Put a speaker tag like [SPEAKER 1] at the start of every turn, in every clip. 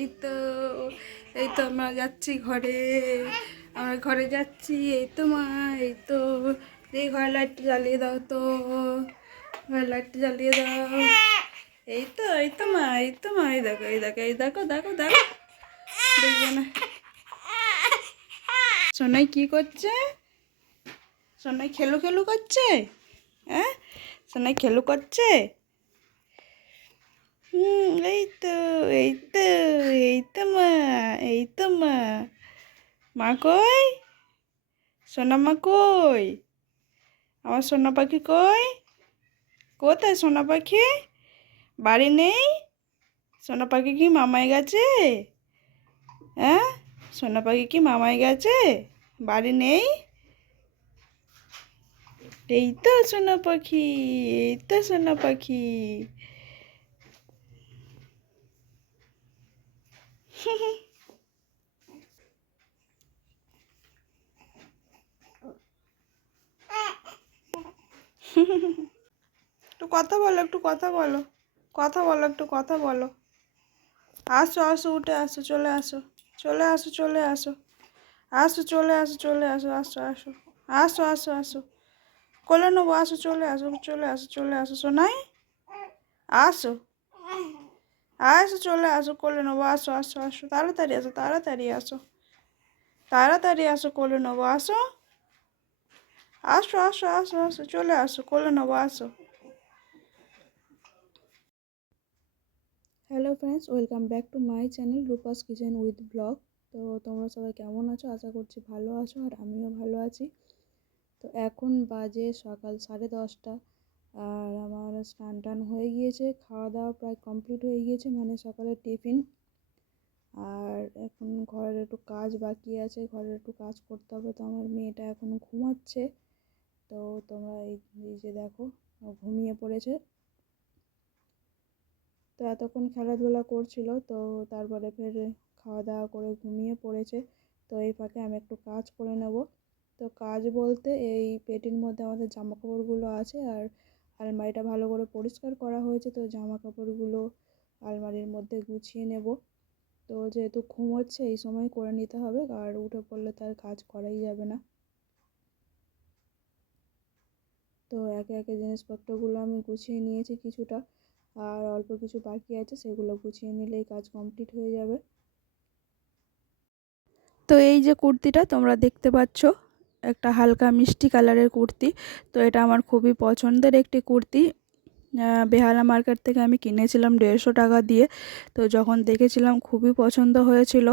[SPEAKER 1] এই তো এই তো আমরা যাচ্ছি ঘরে। আমরা ঘরে যাচ্ছি, এই তো মা, এই তো। এই ঘরে লাইট জ্বালিয়ে দাও তো ঘরে লাইট জ্বালিয়ে দাও। এই তো এই তো মা, এই তো মা, এই দেখো এই দেখো এই দেখো দেখো দেখো। দেখবে না। সোনাই কি করছে? সোনাই খেলু খেলু করছে? হ্যাঁ? সোনাই খেলু করছে? হুম, এই তো এই তো এই তো মা এই তো মা। মা কই? সোনা মা কই? আমার সোনা পাখি কই? কোথায় সোনা পাখি? বাড়ি নেই? সোনা পাখি কি মামাই গেছে? হ্যাঁ? সোনা পাখি কি মামাই গেছে? বাড়ি নেই? এই তো সোনা পাখি এই তো সোনা পাখি। একটু কথা বলো, একটু কথা বলো। কথা বলো, একটু কথা বলো। আসো আসো, উঠে আসো, চলে আসো চলে আসো চলে আসো। আসো, চলে আসো চলে আসো আসো আসো। আসো আসো আসো। কোলে নেব, আসো, চলে আসো চলে আসো চলে আসো, সোনাই। আসো। আসো চলে আসো, কোলে নেব, আসো আসো আসো। তাড়াতাড়ি আসো তাড়াতাড়ি আসো। তাড়াতাড়ি আসো, কোলে নেব, আসো। আসো আসো আসো আসো, চলে আসো, কোলে নেব, আসো। Hello friends welcome back to my channel Rupa's kitchen with blog তো তোমরা সবাই কেমন আছো? আশা করছি ভালো আছো, আর আমিও ভালো আছি। তো এখন বাজে সকাল সাড়ে দশটা। আর আমার স্নান টান হয়ে গিয়েছে, খাওয়া দাওয়া প্রায় কমপ্লিট হয়ে গিয়েছে মানে সকালের টিফিন। আর এখন ঘরের একটু কাজ বাকি আছে, ঘরের একটু কাজ করতে হবে, তো আমার মেয়েটা এখন ঘুমাচ্ছে। তো তোমরা এই যে দেখো ঘুমিয়ে পড়েছে। তো এতক্ষণ খেলাধুলা করছিল, তো তারপরে ফের খাওয়া দাওয়া করে ঘুমিয়ে পড়েছে। তো এই ফাঁকে আমি একটু কাজ করে নেব। তো কাজ বলতে এই পেটির মধ্যে আমাদের জামা কাপড়গুলো আছে, আর আলমারিটা ভালো করে পরিষ্কার করা হয়েছে, তো জামা কাপড়গুলো আলমারির মধ্যে গুছিয়ে নেব। তো যেহেতু ঘুমোচ্ছে এই সময় করে নিতে হবে, আর উঠে পড়লে তার কাজ করাই যাবে না। তো একে একে জিনিসপত্রগুলো আমি গুছিয়ে নিয়েছি কিছুটা, আর অল্প কিছু বাকি আছে, সেগুলো গুছিয়ে নিলেই কাজ কমপ্লিট হয়ে যাবে। তো এই যে কুর্তিটা তোমরা দেখতে পাচ্ছ একটা হালকা মিষ্টি কালারের কুর্তি। তো এটা আমার খুবই পছন্দের একটি কুর্তি। বেহালা মার্কেট থেকে আমি কিনেছিলাম দেড়শো টাকা দিয়ে। তো যখন দেখেছিলাম খুবই পছন্দ হয়েছিল।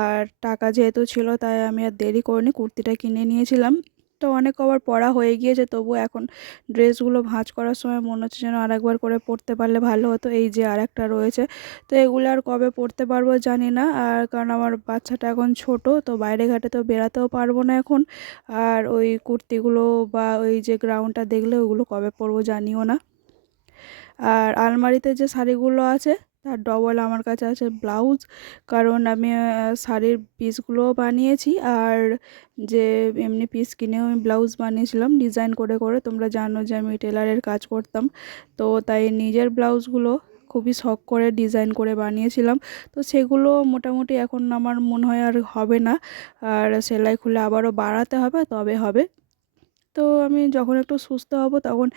[SPEAKER 1] আর টাকা যেহেতু ছিল তাই আমি আর দেরি করিনি, কুর্তিটা কিনে নিয়েছিলাম। তো অনেক কবার পরা হয়ে গিয়েছে। তবু এখন ড্রেসগুলো ভাঁজ করার সময় মনে হচ্ছে যেন আরেকবার করে পরতে পারলে ভালো হতো। এই যে আর একটা রয়েছে। তো এগুলো আর কবে পরতে পারব জানি না। আর কারণ আমার বাচ্চাটা এখন ছোট, তো বাইরে ঘাটে তো বেরাতেও পারব না এখন। আর ওই কুর্তিগুলো বা ওই যে গ্রাউন্ডটা দেখলে ওগুলো কবে পরবো জানিও না। আর আলমারিতে যে শাড়িগুলো আছে তার ডবল আমার কাছে আছে ব্লাউজ। কারণ আমি শাড়ির পিসগুলোও বানিয়েছি আর যে এমনি পিস কিনেও আমি ব্লাউজ বানিয়েছিলাম ডিজাইন করে করে, তোমরা জানো যে আমি টেলারের কাজ করতাম। তো তাই নিজের ব্লাউজগুলো খুবই শখ করে ডিজাইন করে বানিয়েছিলাম। তো সেগুলো মোটামুটি এখন আমার মনে হয় আর হবে না। আর সেলাই খুলে আবারও বাড়াতে হবে, তবে হবে। তো আমি যখন একটু সুস্থ হব তখন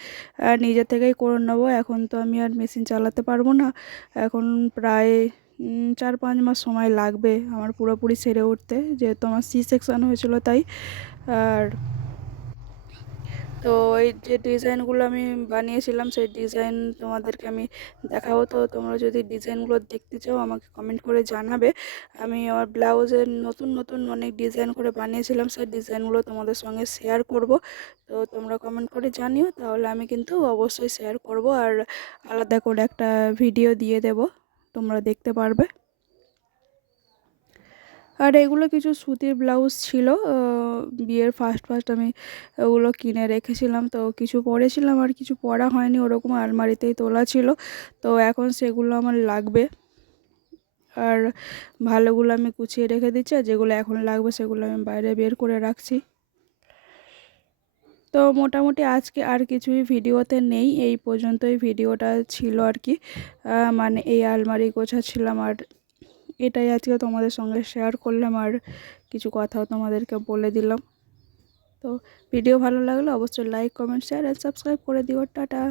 [SPEAKER 1] নিজে থেকেই করে নেব। এখন তো আমি আর মেশিন চালাতে পারব না। এখন প্রায় চার পাঁচ মাস সময় লাগবে আমার পুরোপুরি সেরে উঠতে। যেহেতু আমার সি সেকশান হয়েছিল তাই। আর তো এই যে ডিজাইনগুলো আমি বানিয়েছিলাম, সেই ডিজাইন তোমাদেরকে আমি দেখাবো। তো তোমরা যদি ডিজাইনগুলো দেখতে চাও, আমাকে কমেন্ট করে জানাবে। আমি আমার ব্লাউজের নতুন নতুন অনেক ডিজাইন করে বানিয়েছিলাম, সেই ডিজাইনগুলো তোমাদের সঙ্গে শেয়ার করব। তো তোমরা কমেন্ট করে জানিও, তাহলে আমি কিন্তু অবশ্যই শেয়ার করব। আর আলাদা করে একটা ভিডিও দিয়ে দেব, তোমরা দেখতে পারবে। আর এগুলো কিছু সুতির ব্লাউজ ছিল বিয়ের ফার্স্ট ফার্স্ট আমি ওগুলো কিনে রেখেছিলাম। তো কিছু পরেছিলাম আর কিছু পরা হয়নি, ওরকম আলমারিতেই তোলা ছিল। তো এখন সেগুলো আমার লাগবে। আর ভালোগুলো আমি গুছিয়ে রেখে দিচ্ছি, আর যেগুলো এখন লাগবে সেগুলো আমি বাইরে বের করে রাখছি। তো মোটামুটি আজকে আর কিছুই ভিডিওতে নেই, এই পর্যন্তই ভিডিওটা ছিল আর কি। মানে এই আলমারি গোছা ছিলাম আর এটাই আজকে তোমাদের সঙ্গে শেয়ার করলাম আর কিছু কথাও তোমাদেরকে বলে দিলাম। তো ভিডিও ভালো লাগলে অবশ্যই like comment share and subscribe করে দিও। টাটা।